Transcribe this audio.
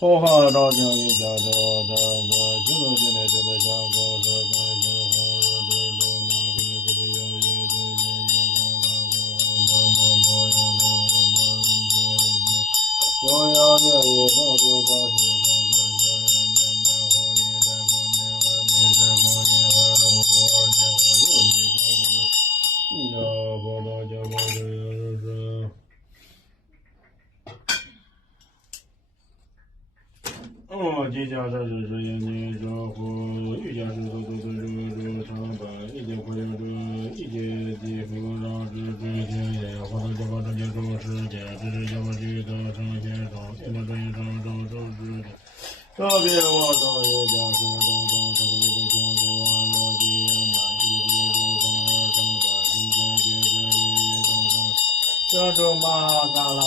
后号道教有家教的基督教的这个教高是关系红日对中南归这个有有这个高要也也高高高些高高小人们们后也在高年外面在高年还能我年我有一个那报道教报是这家这是眼睛这户一家是都这长白一节会有这一节的飞过上这天也或者这个这些中时间这是要么这个上线上现在这一上是特别我到一家是东这个的相互完了的难一回头上上白一家这这马嘎啦